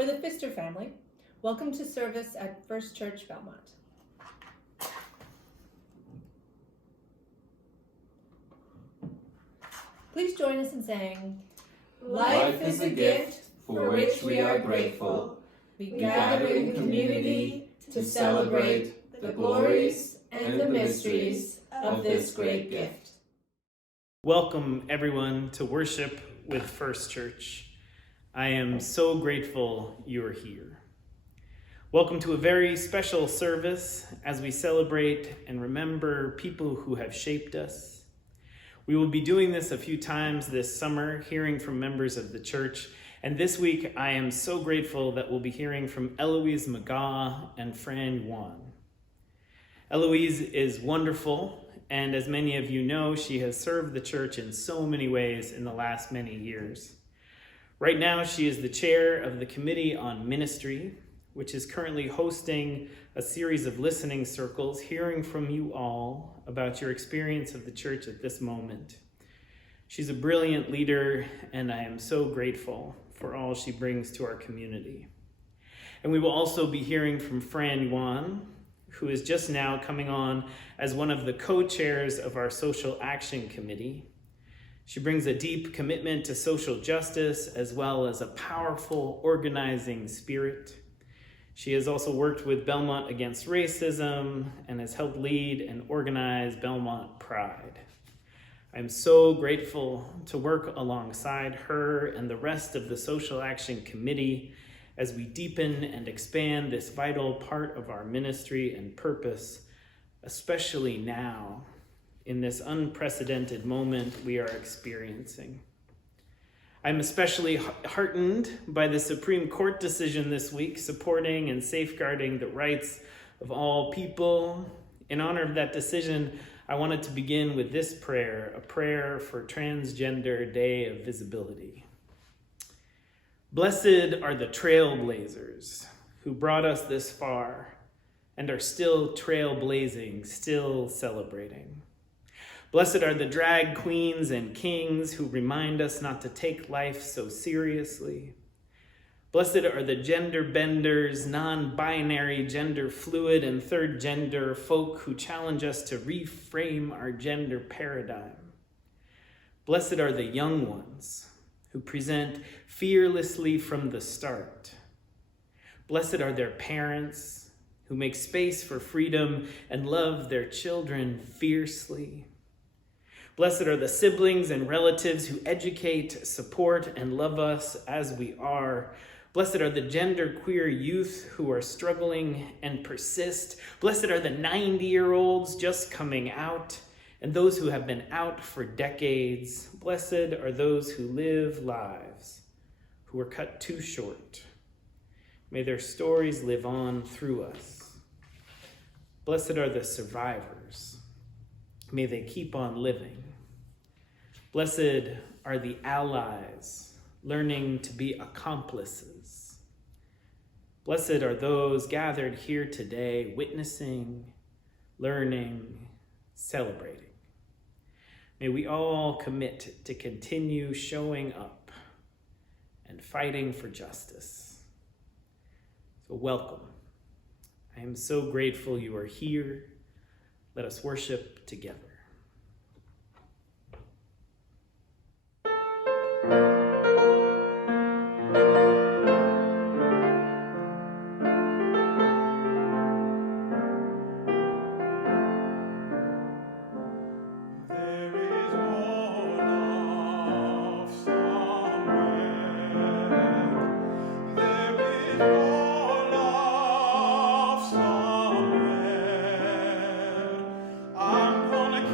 we're the Pfister family. Welcome to service at First Church Belmont. Please join us in saying, Life is a gift for which we are grateful. We gather in community to celebrate the glories and the mysteries of this great gift. Welcome everyone to worship with First Church. I am so grateful you are here. Welcome to a very special service as we celebrate and remember people who have shaped us. We will be doing this a few times this summer, hearing from members of the church. And this week, I am so grateful that we'll be hearing from Eloise Maga and Fran Yuan. Eloise is wonderful, and as many of you know, she has served the church in so many ways in the last many years. Right now, she is the chair of the Committee on Ministry, which is currently hosting a series of listening circles, hearing from you all about your experience of the church at this moment. She's a brilliant leader, and I am so grateful for all she brings to our community. And we will also be hearing from Fran Yuan, who is just now coming on as one of the co-chairs of our Social Action Committee. She brings a deep commitment to social justice as well as a powerful organizing spirit. She has also worked with Belmont Against Racism and has helped lead and organize Belmont Pride. I'm so grateful to work alongside her and the rest of the Social Action Committee as we deepen and expand this vital part of our ministry and purpose, especially now in this unprecedented moment we are experiencing. I'm especially heartened by the Supreme Court decision this week supporting and safeguarding the rights of all people. In honor of that decision, I wanted to begin with this prayer, a prayer for Transgender Day of Visibility. Blessed are the trailblazers who brought us this far and are still trailblazing, still celebrating. Blessed are the drag queens and kings who remind us not to take life so seriously. Blessed are the gender benders, non-binary, gender fluid, and third gender folk who challenge us to reframe our gender paradigm. Blessed are the young ones who present fearlessly from the start. Blessed are their parents who make space for freedom and love their children fiercely. Blessed are the siblings and relatives who educate, support, and love us as we are. Blessed are the genderqueer youth who are struggling and persist. Blessed are the 90-year-olds just coming out and those who have been out for decades. Blessed are those who live lives who were cut too short. May their stories live on through us. Blessed are the survivors. May they keep on living. Blessed are the allies, learning to be accomplices. Blessed are those gathered here today, witnessing, learning, celebrating. May we all commit to continue showing up and fighting for justice. So welcome. I am so grateful you are here. Let us worship together. I'm gonna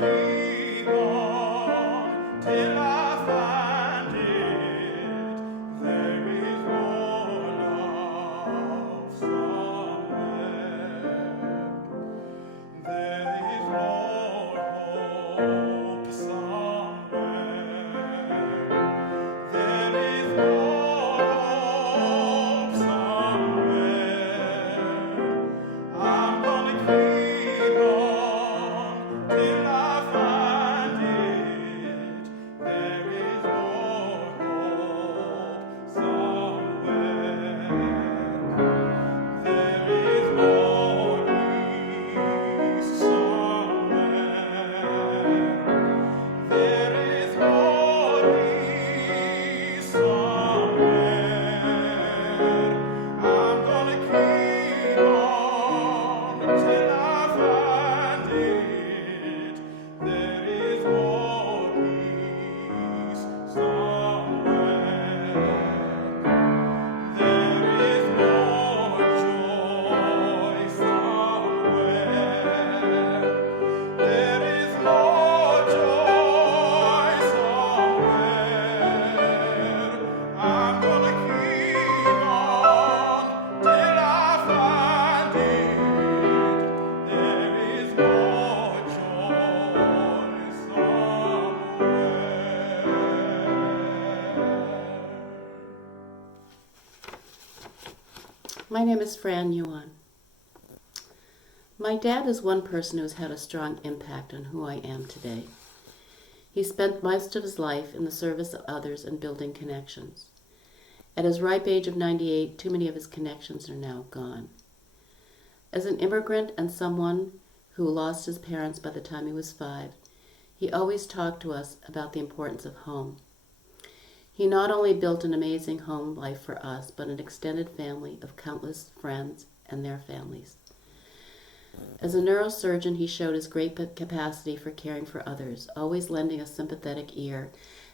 My name is Fran Yuan. My dad is one person who has had a strong impact on who I am today. He spent most of his life in the service of others and building connections. At his ripe age of 98, too many of his connections are now gone. As an immigrant and someone who lost his parents by the time he was 5, he always talked to us about the importance of home. He not only built an amazing home life for us, but an extended family of countless friends and their families. As a neurosurgeon, he showed his great capacity for caring for others, always lending a sympathetic ear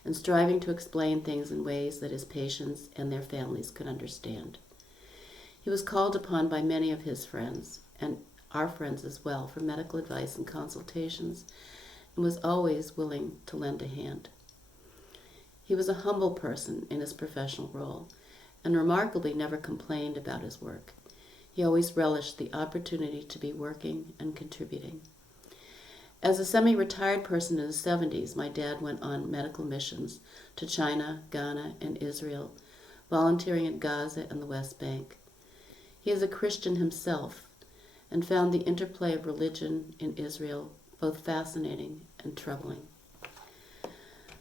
and striving to explain things in ways that his patients and their families could understand. He was called upon by many of his friends, and our friends as well, for medical advice and consultations, and was always willing to lend a hand. He was a humble person in his professional role, and remarkably never complained about his work. He always relished the opportunity to be working and contributing. As a semi-retired person in his 70s, my dad went on medical missions to China, Ghana, and Israel, volunteering at Gaza and the West Bank. He is a Christian himself and found the interplay of religion in Israel both fascinating and troubling.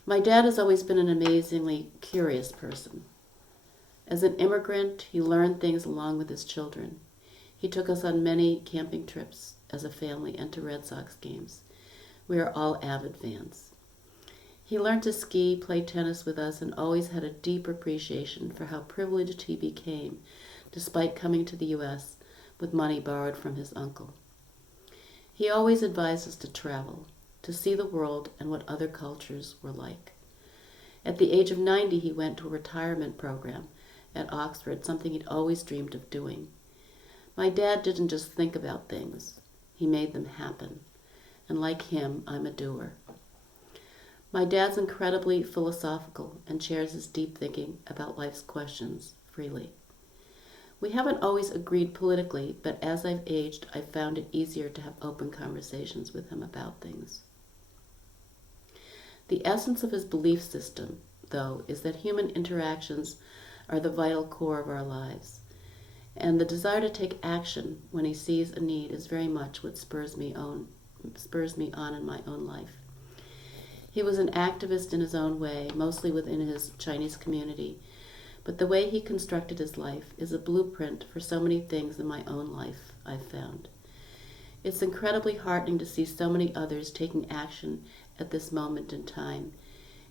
My dad has always been an amazingly curious person. As an immigrant, he learned things along with his children. He took us on many camping trips as a family and to Red Sox games. We are all avid fans. He learned to ski, play tennis with us, and always had a deep appreciation for how privileged he became, despite coming to the U.S. with money borrowed from his uncle. He always advised us to travel, to see the world and what other cultures were like. At the age of 90, he went to a retirement program at Oxford, something he'd always dreamed of doing. My dad didn't just think about things, he made them happen. And like him, I'm a doer. My dad's incredibly philosophical and shares his deep thinking about life's questions freely. We haven't always agreed politically, but as I've aged, I've found it easier to have open conversations with him about things. The essence of his belief system, though, is that human interactions are the vital core of our lives. And the desire to take action when he sees a need is very much what spurs me on in my own life. He was an activist in his own way, mostly within his Chinese community, but the way he constructed his life is a blueprint for so many things in my own life I've found. It's incredibly heartening to see so many others taking action at this moment in time,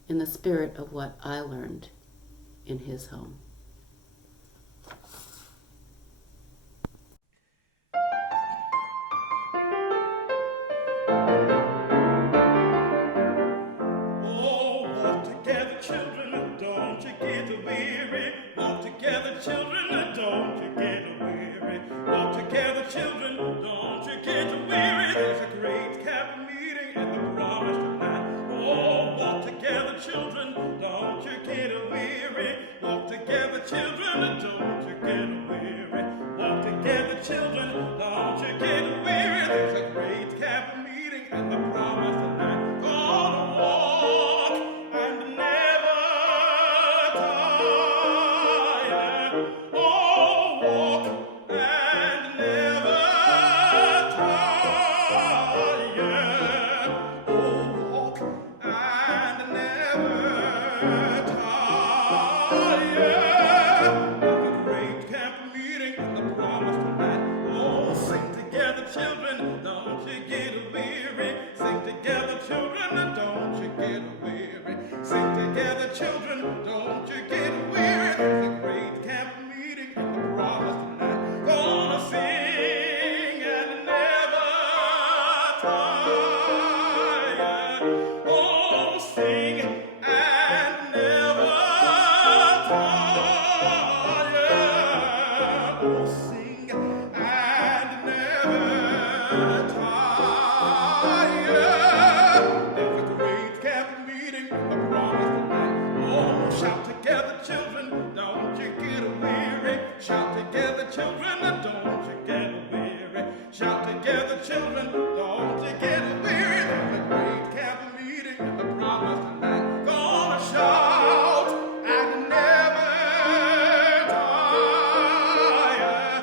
in the spirit of what I learned in his home. Children, don't you get weary. Walk together, children, don't you get weary. There's a great camp meeting and the promise tonight. Oh, walk together, children, don't you get weary. Walk together, children, don't you get weary. Walk together, children, don't you get weary. There's a great camp meeting and the promise tonight. Gonna walk and never tire. Children, don't you get weary. Sing together, children, don't you get weary. Sing together, children, don't you get weary. There's a great camp meeting and the promise tonight. Gonna sing and never tire. Oh, sing and never tire. Oh, sing and never children, don't you get weary. Shout together, children, don't you get weary. Shout together, children, don't you get weary. There's a great camp meeting and the promise tonight. Gonna shout and never tire.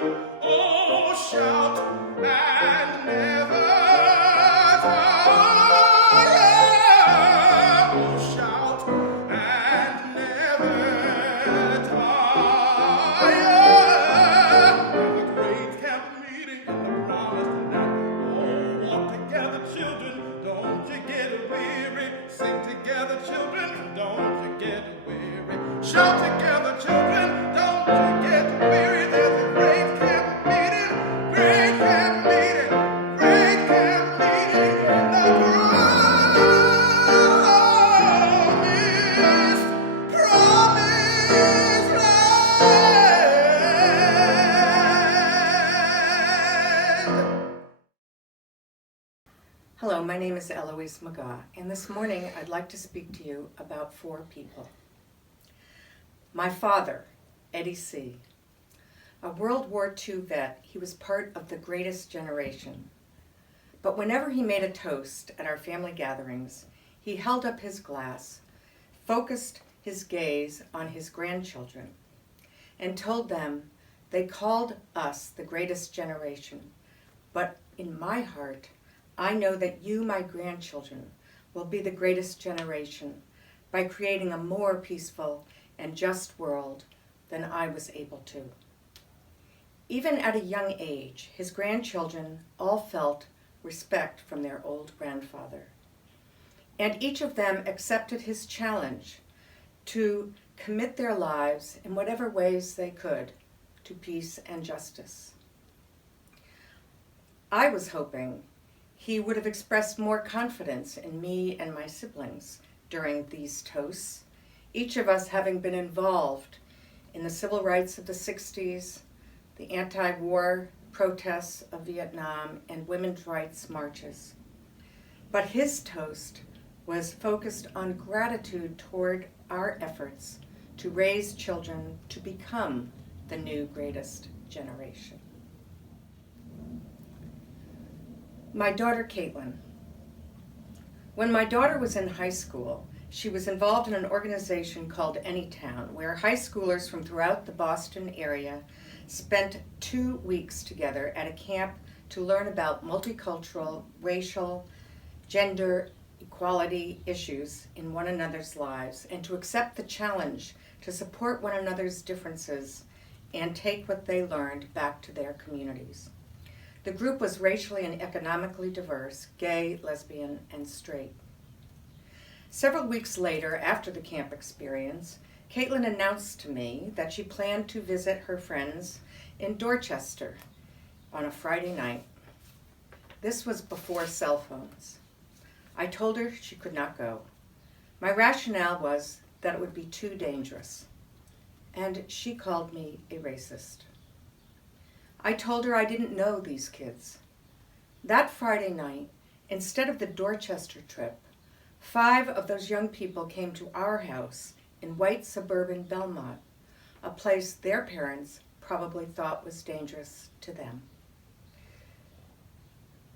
name is Eloise Maga, and this morning I'd like to speak to you about 4 people. My father, Eddie C., a World War II vet, he was part of the greatest generation. But whenever he made a toast at our family gatherings, he held up his glass, focused his gaze on his grandchildren, and told them they called us the greatest generation. But in my heart, I know that you, my grandchildren, will be the greatest generation by creating a more peaceful and just world than I was able to. Even at a young age, his grandchildren all felt respect from their old grandfather. And each of them accepted his challenge to commit their lives in whatever ways they could to peace and justice. I was hoping he would have expressed more confidence in me and my siblings during these toasts, each of us having been involved in the civil rights of the 60s, the anti-war protests of Vietnam, and women's rights marches. But his toast was focused on gratitude toward our efforts to raise children to become the new greatest generation. My daughter, Caitlin. When my daughter was in high school, she was involved in an organization called Anytown, where high schoolers from throughout the Boston area spent 2 weeks together at a camp to learn about multicultural, racial, gender equality issues in one another's lives, and to accept the challenge to support one another's differences and take what they learned back to their communities. The group was racially and economically diverse, gay, lesbian, and straight. Several weeks later, after the camp experience, Caitlin announced to me that she planned to visit her friends in Dorchester on a Friday night. This was before cell phones. I told her she could not go. My rationale was that it would be too dangerous, and she called me a racist. I told her I didn't know these kids. That Friday night, instead of the Dorchester trip, 5 of those young people came to our house in white suburban Belmont, a place their parents probably thought was dangerous to them.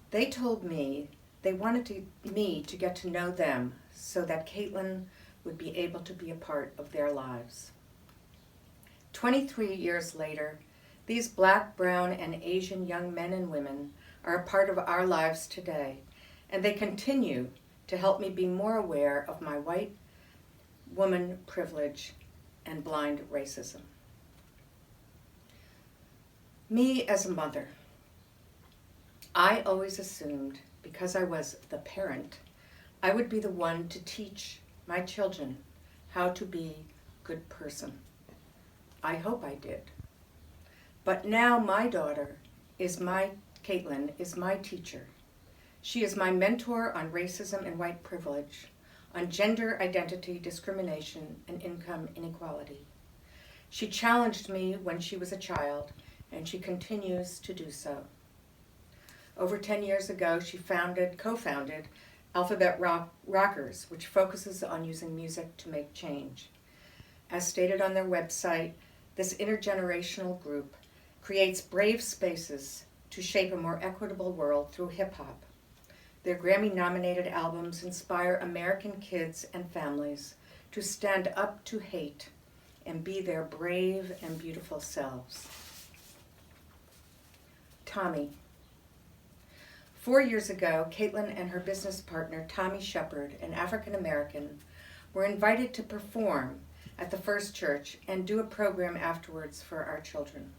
They told me they wanted me to get to know them so that Caitlin would be able to be a part of their lives. 23 years later, these Black, brown, and Asian young men and women are a part of our lives today, and they continue to help me be more aware of my white woman privilege and blind racism. Me as a mother. I always assumed, because I was the parent, I would be the one to teach my children how to be a good person. I hope I did. But now my daughter Caitlin is my teacher. She is my mentor on racism and white privilege, on gender identity discrimination and income inequality. She challenged me when she was a child, and she continues to do so. Over 10 years ago, she co-founded Alphabet Rockers, which focuses on using music to make change. As stated on their website, this intergenerational group creates brave spaces to shape a more equitable world through hip-hop. Their Grammy-nominated albums inspire American kids and families to stand up to hate and be their brave and beautiful selves. Tommy. 4 years ago, Caitlin and her business partner, Tommy Shepard, an African American, were invited to perform at the First Church and do a program afterwards for our children.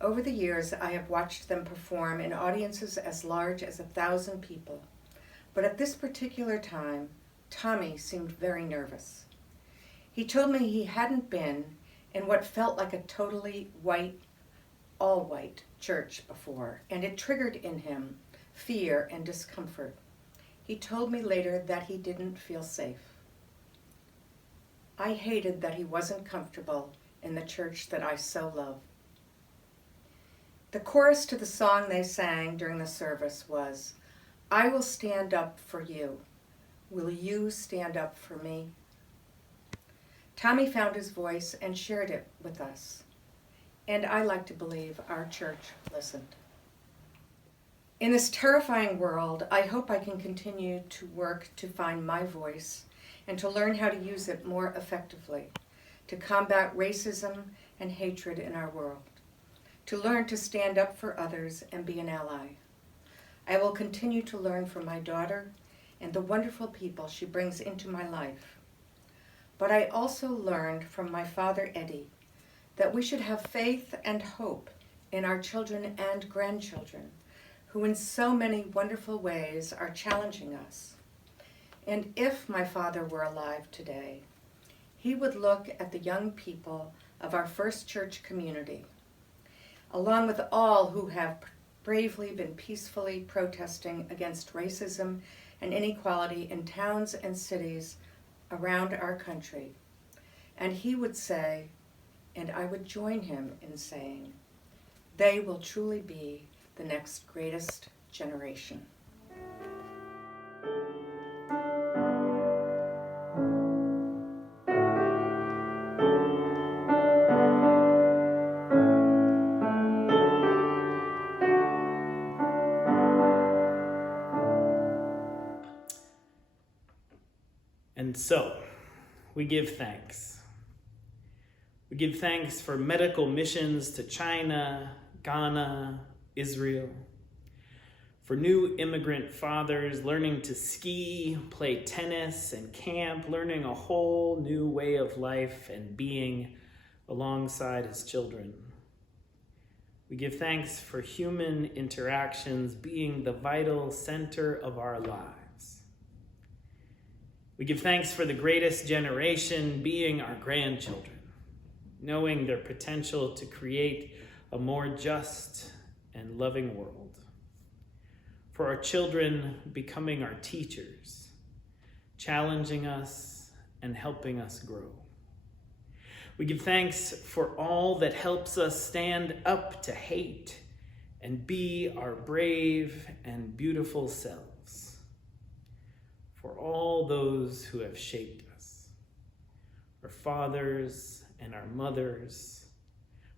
Over the years, I have watched them perform in audiences as large as 1,000 people. But at this particular time, Tommy seemed very nervous. He told me he hadn't been in what felt like a totally white, all-white church before, and it triggered in him fear and discomfort. He told me later that he didn't feel safe. I hated that he wasn't comfortable in the church that I so love. The chorus to the song they sang during the service was, I will stand up for you. Will you stand up for me? Tommy found his voice and shared it with us. And I like to believe our church listened. In this terrifying world, I hope I can continue to work to find my voice and to learn how to use it more effectively, to combat racism and hatred in our world, to learn to stand up for others and be an ally. I will continue to learn from my daughter and the wonderful people she brings into my life. But I also learned from my father, Eddie, that we should have faith and hope in our children and grandchildren, who in so many wonderful ways are challenging us. And if my father were alive today, he would look at the young people of our First Church community, along with all who have bravely been peacefully protesting against racism and inequality in towns and cities around our country. And he would say, and I would join him in saying, they will truly be the next greatest generation. And so, we give thanks. We give thanks for medical missions to China, Ghana, Israel, for new immigrant fathers learning to ski, play tennis, and camp, learning a whole new way of life and being alongside his children. We give thanks for human interactions being the vital center of our lives. We give thanks for the greatest generation being our grandchildren, knowing their potential to create a more just and loving world. For our children becoming our teachers, challenging us and helping us grow. We give thanks for all that helps us stand up to hate and be our brave and beautiful selves. For all those who have shaped us, our fathers and our mothers,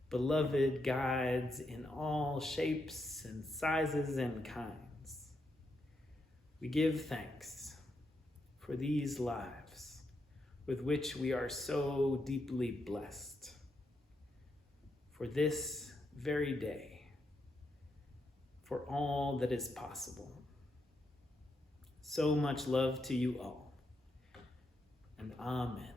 beloved guides in all shapes and sizes and kinds. We give thanks for these lives with which we are so deeply blessed, for this very day, for all that is possible. So much love to you all, and amen.